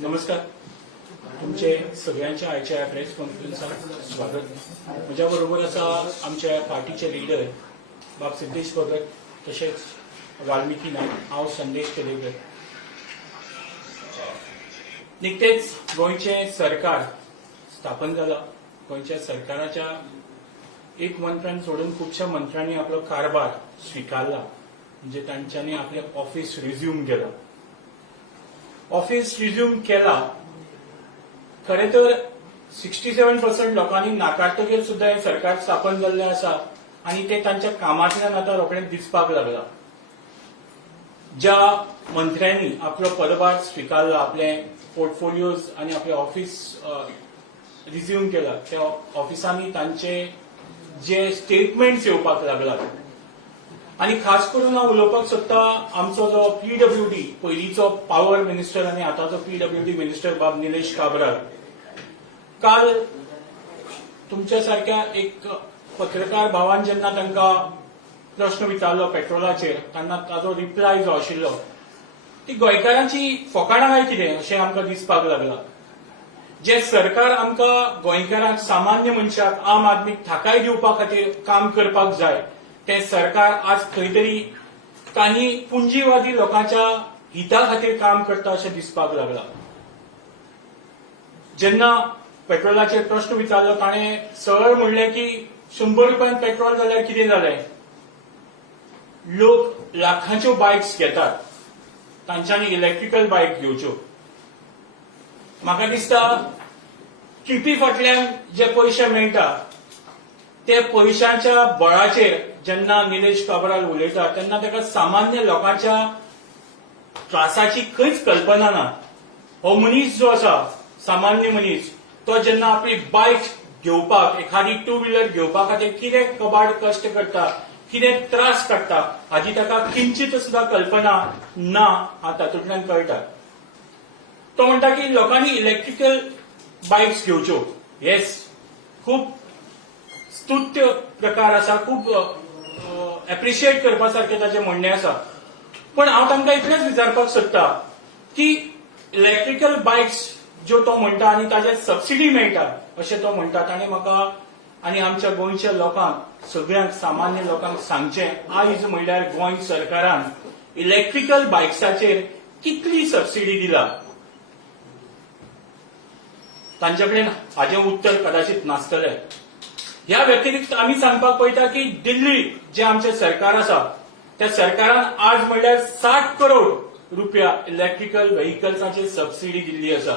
नमस्कार. तुमचे सगळ्यांच्या आयच्या प्रेस कॉन्फरन्सात स्वागत. म्हज्या बरोबर आसा आमच्या पार्टीचे लीडर बाब सिद्धेश भगत, तशेंच वाल्मिकी नायक, हांव संदेश केलेकर. निकतेच गोंयचे सरकार स्थापन जाला. गोंयच्या सरकाराच्या एक मंत्र्यान सोडून खुबशा मंत्र्यांनी आपलो कारभार स्विकारला, म्हणजे तांच्यांनी आपले ऑफिस रिझ्यूम केला. ऑफिस रिझ्यूम केला. खरे तर 67% लोकांनी नाकारतकीर सुद्धा हे सरकार स्थापन जाल्लें आसा आणि ते तांच्या कामांतल्यान आतां रोखडेंच दिसपाक लागला. ज्या मंत्र्यांनी आपलो पदभार स्विकारला, आपले पोर्टफोलियोज आणि आपले ऑफिस रिझ्यूम केला, त्या ऑफिसांनी तांचे जे स्टेटमेंट्स येवपाक लागला. आणि खास करून हांव उलोवपाक सोदता आमचो जो PWD पयलींचो पॉवर मिनिस्टर आणि आतांचो PWD मिनिस्टर बाब निलेश काब्राल. काल तुमच्या सारख्या एक पत्रकार भावान जेन्ना तांकां प्रश्न विचारलो पेट्रोलाचेर, तेन्ना ताजो रिप्लाय जो आशिल्लो ती गोंयकारांची फकाणां काय कितें अशें आमकां दिसपाक लागलां. जे सरकार आमकां गोंयकारांक, सामान्य मनशाक, आम आदमीक थाकाय दिवपा खातीर काम करपाक जाय, ते सरकार आज खंय तरी काही पुंजीवादी लोकांच्या हिता खातीर काम करता अशें दिसपाक लागला. जेन्ना पेट्रोलाचेर प्रश्न विचारलो ताणें सरळ म्हणलें की 100 रुपयान पेट्रोल जाल्यार कितें जालें. लोक लाखांच्यो बायक्स घेतात, तांच्यांनी इलेक्ट्रिकल बायक घेवच्यो. म्हाका दिसता किपी फाटल्यान जे पयशे मेळटा ते पयशांच्या बळाचेर जेन्ना निलेश काब्राल उलयता तेन्ना ताका सामान्य लोकांच्या त्रासाची खंयच कल्पना ना. हो मनीस जो आसा, सामान्य मनीस, तो जेन्ना आपली बायक घेवपाक, एखादी टू व्हिलर घेवपा खातीर कितें कबाड कश्ट करता, कितें त्रास काडटा, हाची ताका किंचित सुद्धा कल्पना ना, हांव तातूंतल्यान कळटा. तो म्हणटा की लोकांनी इलेक्ट्रिकल बायक्स घेवच्यो. येस, खूब स्तुत्य प्रकार आसा, खूब एप्रिशिएट करपा सारखें ताचें म्हणणें आसा. पण हांव तांकां इतलेंच विचारपाक सोदता की इलेक्ट्रिकल बायक्स ज्यो तो म्हणटा आनी ताजेर सबसिडी मेळटा अशें तो म्हणटा, ताणें म्हाका आनी आमच्या गोंयच्या लोकांक, सगळ्यांक सामान्य लोकांक सांगचें, आयज म्हणल्यार गोंय सरकारान इलेक्ट्रिकल बायक्साचेर कितली सबसिडी दिला. तांचे कडेन हाजें उत्तर कदाचित नासतलें. ह्या व्यतिरिक्त आमी सांगपाक पळयता की दिल्ली जे आमचे सरकार आसा, त्या सरकारान आज म्हणल्यार 60 करोड रुपया इलेक्ट्रिकल व्हेइकल्साचेर सबसिडी दिल्ली आसा.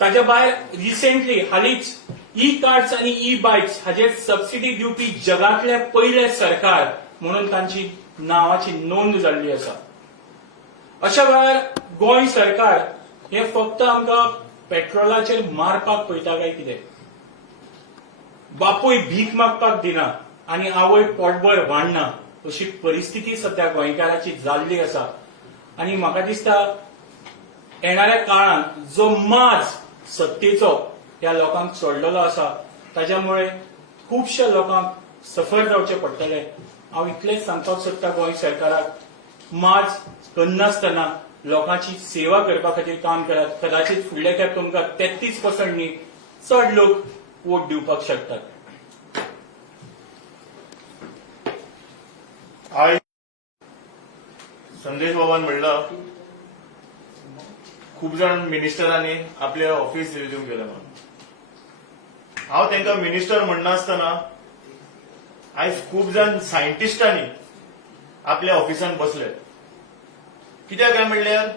ताच्या भायर रिसेंटली हालींच ई कार्ड्स आनी ई बायक्स हाचेर सबसिडी दिवपी जगातले पयले सरकार म्हणून तांची नांवाची नोंद जाल्ली आसा. अशा वेळार गोंय सरकार हे फक्त आमकां पेट्रोलाचेर मारपाक पळयता काय कितें. बापूय भीक मागपाक दिना आनी आवय पोटभर वाडना अशी परिस्थिती सध्या गोंयकाराची जाल्ली आसा. आनी म्हाका दिसता येणाऱ्या काळात जो माज सत्तेचो ह्या लोकांक सोडलेलो आसा ताच्यामुळे खुबशा लोकांक सफर जावचें पडटलें. हांव इतलेंच सांगपाक सोदता गोंय सरकाराक, माज करनासतना लोकांची सेवा करपा खातीर काम करात. कदाचित फुडल्या खेप तुमकां 33% न्ही, चड लोक वोट दिवपाक शकतात. आयज संदेश बाबान म्हणला खूप जाण मिनिस्टरांनी आपले ऑफिस रिझ्यूम केले म्हणून. हांव तांकां मिनिस्टर म्हणनासतना आयज खूप जाण सायंटिस्टांनी आपल्या ऑफिसान बसले. कित्याक काय म्हणल्यार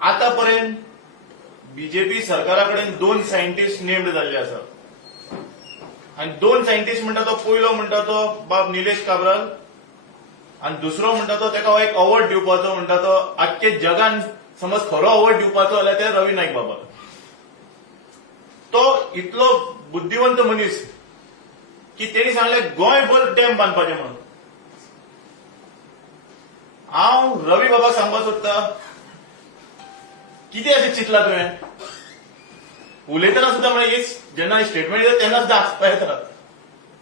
आतापर्यंत बीजेपी सरकारा कडेन 2 सायंटिस्ट नेम्ड जाल्ले आसा. आणि 2 सायंटिस्ट म्हणटा तो पयलो म्हणटा तो बाब निलेश काब्राल आणि दुसरो म्हणटा तो ताका एक अवॉर्ड दिवपाचो म्हणटा तो आख्खे जगान समज खरो अवॉर्ड दिवपाचो जाल्यार ते रवी नाईक बाबा. तो इतलो बुद्धिवंत मनीस की तेणी सांगले गोंयभर डॅम बांदपाचें म्हणून. हांव रवी बाबा सांगपाक सोदता कितें अशें चिंतलां तुवें. उलयतना सुद्धा म्हणजे जेन्ना स्टेटमेंट येता तेन्ना सुद्धा हांसपा येता.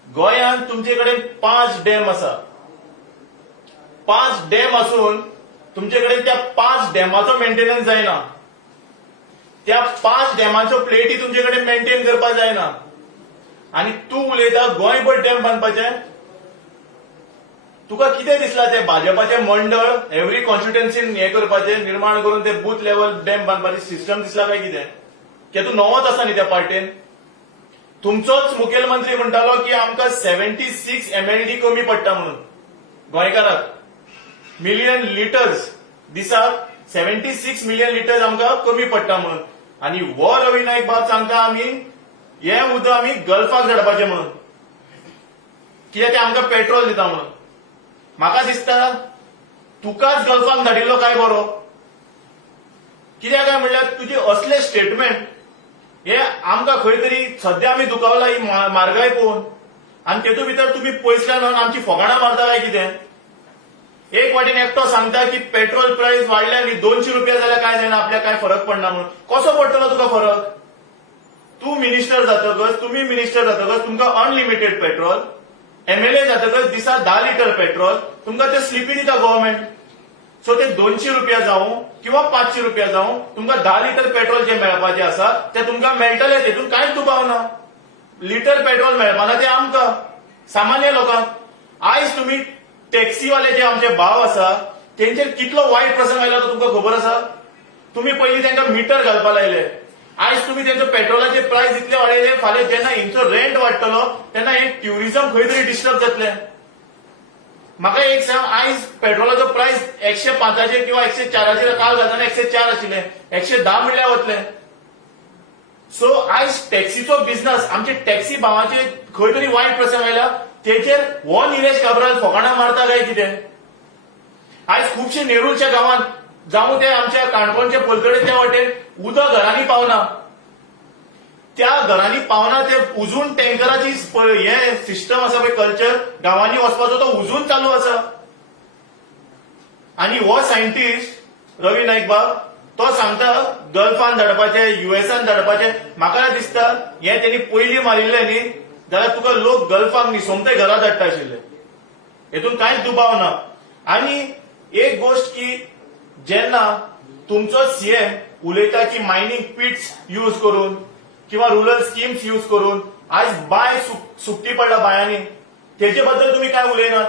गोंयांत तुमचे कडेन 5 डॅम आसा. 5 डॅम असून तुमचे कडेन त्या 5 डॅमाचो मेंटेनन्स जायना, त्या 5 डॅमाच्यो प्लेटी तुमचे कडेन मेंटेन करपाक जायना, आनी तूं उलयता गोंयभर डॅम बांदपाचे. तुका कितें दिसला ते भाजपाचे मंडळ एव्हरी कॉन्स्टिट्युएन्सीन हे करपाचे, निर्माण करून ते बूथ लेवल डॅम बांदपाचे सिस्टम दिसला काय कितें? की तूं नवोच आसा न्ही त्या पार्टीन? तुमचोच मुखेलमंत्री म्हणटालो की आमकां 76 MLD कमी पडटा म्हणून गोंयकाराक, मिलियन लिटर्स दिसाक 76 मिलियन लिटर्स आमकां कमी पडटा म्हणून. आनी हो रवी नाईक बाब सांगता आमी हे उदक आमी गल्फाक धाडपाचें म्हणून, कित्याक ते आमकां पेट्रोल दिता म्हणून. म्हाका दिसता तुकाच गल्फाक धाडिल्लो काय बरो. कित्याक काय म्हणल्यार तुजे असले स्टेटमेंट हे आमकां खंय तरी सध्या आमी दुखावला ही म्हारगाय पळोवन, आनी तेतूंत भितर तुमी पयसल्यान आमची फोगाणां मारता काय कितें? एक वाटेन एकटो सांगता की पेट्रोल प्राइस वाडल्या न्ही, 200 रुपया जाल्यार काय जायना, आपल्याक काय फरक पडना म्हणून. कसो पडटलो तुका फरक? तूं मिनिस्टर जातकच, तुमी मिनिस्टर जातकच तुमकां अनलिमिटेड पेट्रोल, MLA जातकच दिसा 10 लिटर पेट्रोल तुमकां ते स्लिपी दिता गव्हर्मेंट. सो ते 200 रुपया जावं किंवा 500 रुपया जावं, तुमकां 10 लिटर पेट्रोल जे मेळपाचें आसा ते तुमकां मेळटलें, तेतून कांयच दुबाव ना. लिटर पेट्रोल मेळपाना ते आमकां सामान्य लोकांक. आयज तुमी टॅक्सीवाले जे आमचे भाव आसा तेंचेर कितलो वायट प्रसंग आयला तो तुमकां खबर आसा? तुमी पयलीं तांकां मिटर घालपाक लायले, आयज तुमी तेंचो पेट्रोलाचे प्राइस इतले वाडयले, फाल्यां जेन्ना हेंचो रेंट वाडटलो तेन्ना हे ट्युरिझम खंय तरी डिस्टर्ब जातलें. म्हाका एक सांग, आयज पेट्रोलाचो प्राइस 105 किंवा 104 काल घालतना 104 आशिल्ले, 110 म्हणल्यार वतले. सो आयज टॅक्सीचो बिझनस, आमचे टॅक्सी भावाचे खंय तरी वायट प्रसंग आयला, तेचेर हो निलेश काब्राल फोगाणां मारता काय कितें? आयज खुबशे नेरूलच्या गांवांत जावं ते आमच्या काणकोणचे पलतडेच्या वाटेन उदक घरांनी पावना, त्या घरांनी पावना ते उजून टँकराची हे सिस्टम आसा पळय, कल्चर गांवांनी वचपाचो तो उजून चालू आसा. आनी हो सायंटिस्ट रवी नाईक बाब तो सांगता गल्फान धाडपाचे, युएसान धाडपाचे. म्हाका दिसता हे तेणी पयलीं मारिल्ले न्ही जाल्यार तुका लोक गल्फाक न्ही सोमते घरा धाडटा आशिल्ले, हेतून कांयच दुबाव ना. आनी एक गोष्ट की जेन्ना तुमचो सीएम उलयता की मायनिंग पिट्स यूज करून किंवा रुरल स्किम्स यूज करून आज बाय सुकती पडला बायांनी, तेजे बद्दल तुम्ही काय उलयनात.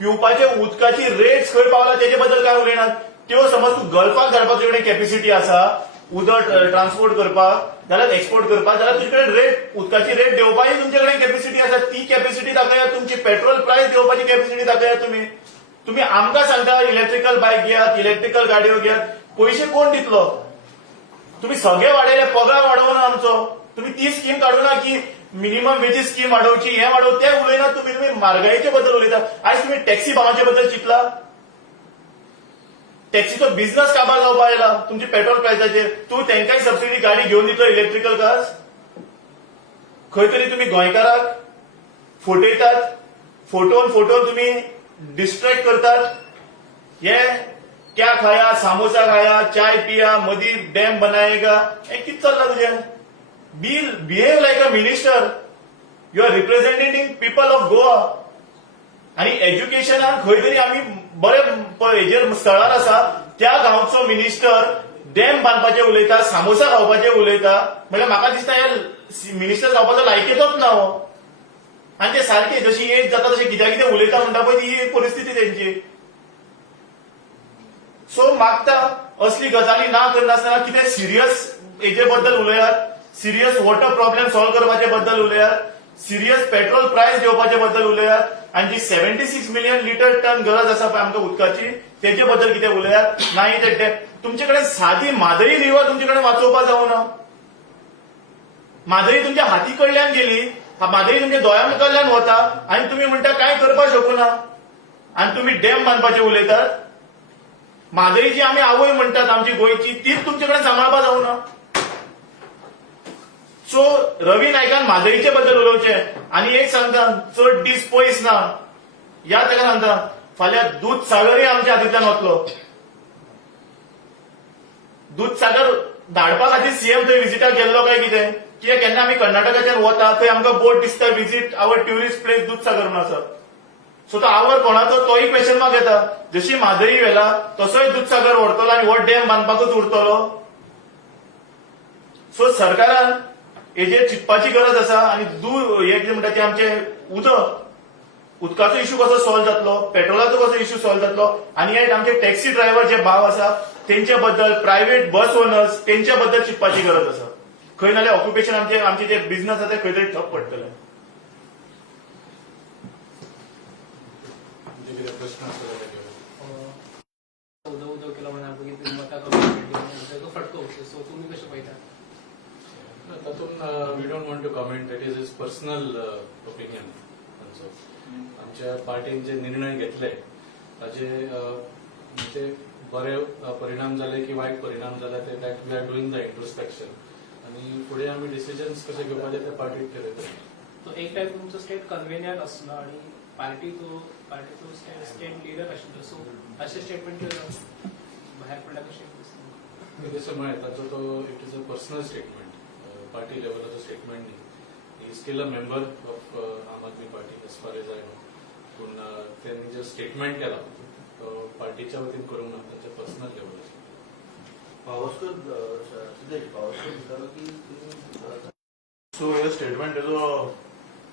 पिवपाचे उदकाची रेट्स खंय पावला तेजे बद्दल काय उलयनात. त्यो समज तूं गल्फाक धाडपाक तुजे कडेन कॅपॅसिटी आसा उदक ट्रान्सपोर्ट करपाक जाल्यार एक्सपोर्ट करपाक, जाल्यार तुजे कडेन रेट उदकाची रेट देवपाची तुमचे कडेन कॅपॅसिटी आसा. ती कॅपॅसिटी दाखयात, तुमची पेट्रोल प्राइस देवपाची कॅपॅसिटी दाखयात. तुम्ही आमकां सांगता इलेक्ट्रिकल बायक घेयात, इलेक्ट्रिकल गाडयो घेयात, पयशे कोण दितलो? तुम्ही सगळे वाडयले, पगार वाडोवना आमचो. तुम्ही ती स्कीम काडूना की मिनिमम वेजीस स्कीम वाडोवची, हे वाडोव ते उलयनात. तुम्ही म्हारगायेचे बद्दल उलयता. आयज तुम्ही टॅक्सी भावाचे बद्दल चिंतला? टॅक्सीचो बिझनस काबार जावपाक आयला तुमची पेट्रोल प्राइसाचेर. तूं तेंकाय सबसिडी गाडी घेवन दितलो इलेक्ट्रिकल कार्स? खंय तरी तुम्ही गोंयकाराक फटयतात, फोटोवन तुम्ही डिस्ट्रॅक्ट करतात. हे क्या खाया, सामोसा खाया, चाय पिया, मदी डॅम बनाएगा, हे कितें चल्लां तुजें? Behave like a minister. You are representing people of Goa. आणि एज्युकेशनान खंय तरी आमी बरे हेजेर स्थळार आसा, त्या गांवचो मिनिस्टर डॅम बांदपाचें उलयता, सामोसा खावपाचें उलयता, म्हणल्यार म्हाका दिसता हे मिनिस्टर जावपाचो लायकेचोच ना हो. आनी ते सारखे जशी एज जाता तशें कित्याक कितें उलयता म्हणटा पळय ती परिस्थिती तेंची. सो मागता असली गजाली ना करनासतना कितें सिरियस हेजे बद्दल उलयात, सिरियस वॉटर प्रॉब्लेम सॉल्व करपाचे बद्दल उलयात, सिरियस पेट्रोल प्राइस देवपाचे बद्दल उलयात, आनी जी 76 मिलियन लिटर टन गरज आसा पळय आमकां उदकाची तेजे बद्दल कितें उलयात. नाही ते तुमचे कडेन सादी मादरी रिवर तुमचे कडेन वाचोवपाक जावना. मादरी तुमच्या हाती कडल्यान गेली, मादरी तुमच्या दोळ्या मुखारल्यान वता आनी तुमी म्हणटा कांय करपाक शकूना, आनी तुमी डॅम बांदपाचें उलयतात. मादरी जी आमी आवय म्हणटात आमची गोंयची, तीच तुमचे कडेन सांबाळपाक जावना. सो रवी नायकान मादरीचे बद्दल उलोवचें. आनी एक सांगता, चड दीस पयस ना, या ताका सांगता फाल्यां दूधसागरय आमच्या हातींतल्यान वतलो. दूधसागर धाडपा खातीर सीएम थंय विजिटाक गेल्लो काय कितें? कित्याक केन्ना आमी कर्नाटकाच्यान वता थंय आमकां बोट दिसता विजीट आवर ट्युरिस्ट प्लेस दूधसागर म्हणून आसा. सो तो आवर कोणाचो तोही क्वेश्चन मार्क येता. जशी म्हादई व्हेला तसोय दूधसागर व्हरतलो आणि हो डॅम बांदपाकूच उरतलो. सो सरकारान हेजेर चिंतपाची गरज आसा. आणि हे कितें म्हणटा ते आमचे उदकाचो इश्यू कसो सॉल्व जातलो, पेट्रोलाचो कसो इश्यू सॉल्व जातलो, आणि एक आमचे टॅक्सी ड्रायव्हर जे भाव आसा तेंच्या बद्दल, प्रायव्हेट बस ओनर्स तेंच्या बद्दल चिंतपाची गरज आसा. खंय नाल्यार ऑक्युपेशन आमचे जे बिझनेस आसा ते खंय तरी ठप पडटले. प्रश्न उदो उदो केलो म्हणून बघितलं मता कमी फटको सो तुम्ही कशें पळयता? तातूंत we don't want to comment. That is his personal opinion. आमच्या पार्टीन जे निर्णय घेतले ताचे म्हणजे बरे परिणाम जाले की वायट परिणाम जाले ते that we are doing the introspection. आणि फुडें आमी डिसिजन्स कशे घेवपाचे ते पार्टीक ठरयतले. तो एक टायप तुमचो स्टेट कन्व्हेनियर आसलो आणि पार्टीचो स्टेट लिडर आशिल्लो. सो अशें स्टेटमेंट भायर पडल्या कशें तसं म्हळें ताचो तो it is a personal statement. Party लेवलाचो स्टेटमेंट न्ही. He is still a member of Aam Aadmi Party as far as I know. पूण त्यांनी जो स्टेटमेंट केला तो पार्टीच्या वतीन करूंक ना, ताच्या पर्सनल लेवलाचेर. सो हे स्टेटमेंट तेजो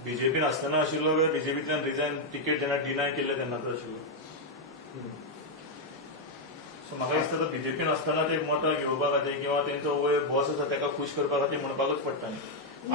बीजेपीन आसतना आशिल्लो काय बीजेपींतल्यान रिजायन तिकेट जेन्ना डिनाय केले तेन्नाच आशिल्लो? सो म्हाका दिसता तो बीजेपीन आसतना ते मतां घेवपा खातीर किंवा तेंचो वयर बॉस आसा ताका खूश करपा खातीर म्हणपाकूच पडटा.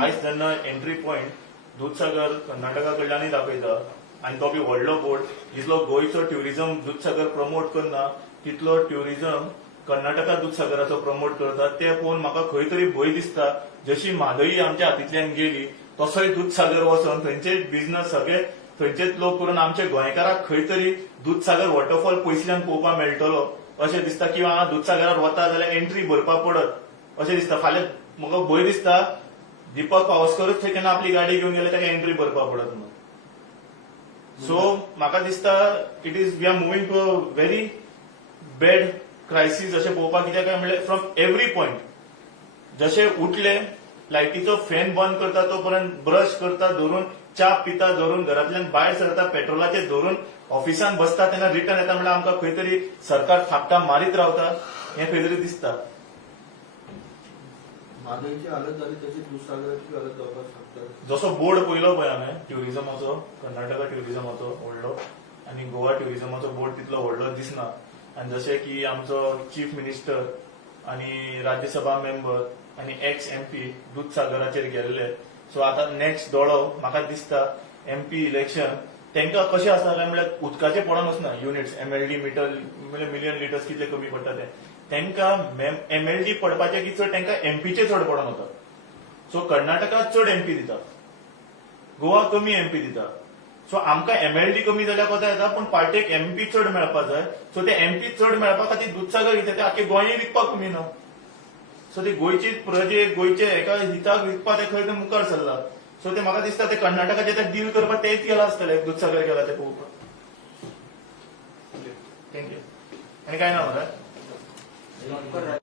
आयज जेन्ना एंट्री पॉयंट दूधसागर कर्नाटका कडल्यानय दाखयता आनी तो बी व्हडलो बोर्ड, जितलो गोंयचो ट्युरिझम दूधसागर प्रमोट करना तितलो ट्युरिझम कर्नाटका दूधसागराचो प्रमोट करता. ते पळोवन म्हाका खंय तरी भंय दिसता. जशी म्हादई आमच्या हातींतल्यान गेली तसोय दूधसागर वचून थंयचे बिझनेस सगळे थंयचेच लोक करून आमच्या गोंयकाराक खंय तरी दूधसागर वॉटरफॉल पयसल्यान पळोवपाक मेळटलो अशें दिसता. किंवा हांगा दूधसागरार वता जाल्यार एंट्री भरपा पडत अशें दिसता. फाल्यां म्हाका भंय दिसता दीपक पावसकरूच थंय केन्ना आपली गाडी घेवन गेले ताका एंट्री भरपा पडत म्हणून. सो म्हाका दिसता it is we are moving to a very bad crisis अशें पळोवपाक. कित्याक काय म्हणल्यार फ्रॉम एव्हरी पॉयंट जशे उठले लायटीचो फॅन बंद करता तो पर्यंत ब्रश करता धरून, च्या पिता धरून, घरांतल्यान भायर सरता पेट्रोलाचेर धरून, ऑफिसान बसता तेन्ना रिटर्न येता म्हणल्यार आमकां खंय तरी सरकार थापटा मारीत रावता हें खंय तरी दिसता. म्हादईची हालत जाली तशी दूधसागराची हालत जावपाक शकता. जसो बोर्ड पयलो पळय हांवें ट्युरिझमाचो, कर्नाटका ट्युरिझमाचो व्हडलो आनी गोवा ट्युरिझमाचो बोर्ड तितलो व्हडलो दिसना. आनी जशें की आमचो चीफ मिनिस्टर आनी राज्यसभा मेंबर आनी एक्स एमपी दूधसागराचेर गेल्ले. सो आतां नेक्स्ट दोळो म्हाका दिसता एमपी इलेक्शन तांकां कशें आसा म्हणल्यार उदकाचें पडोन वचना. युनिट्स एमएलडी मिटर म्हणल्यार मिलियन लिटर्स कितले कमी पडटा ते तांकां एमएलडी पडपाचें की चड तांकां एमपीचे चड पडोन वता. सो कर्नाटका चड एमपी दिता, गोवा कमी एमपी दिता. सो आमकां एमएलडी कमी जाल्यार कोता येता पूण पार्टेक एमपी चड मेळपा जाय. सो ते एमपी चड मेळपा खातीर दूधसागर घेता ते आख्खे गोंय विकपाक कमी ना. सो ते गोंयची प्रजेक गोंयचे एका हिताक विकपा ते खंय तरी मुखार सरला. सो ते म्हाका दिसता ते कर्नाटकाचे ते डील करपाक तेच गेला आसतले दूधसागर गेला ते पळोवपाक. थँक्यू. आनी काय ना मरे.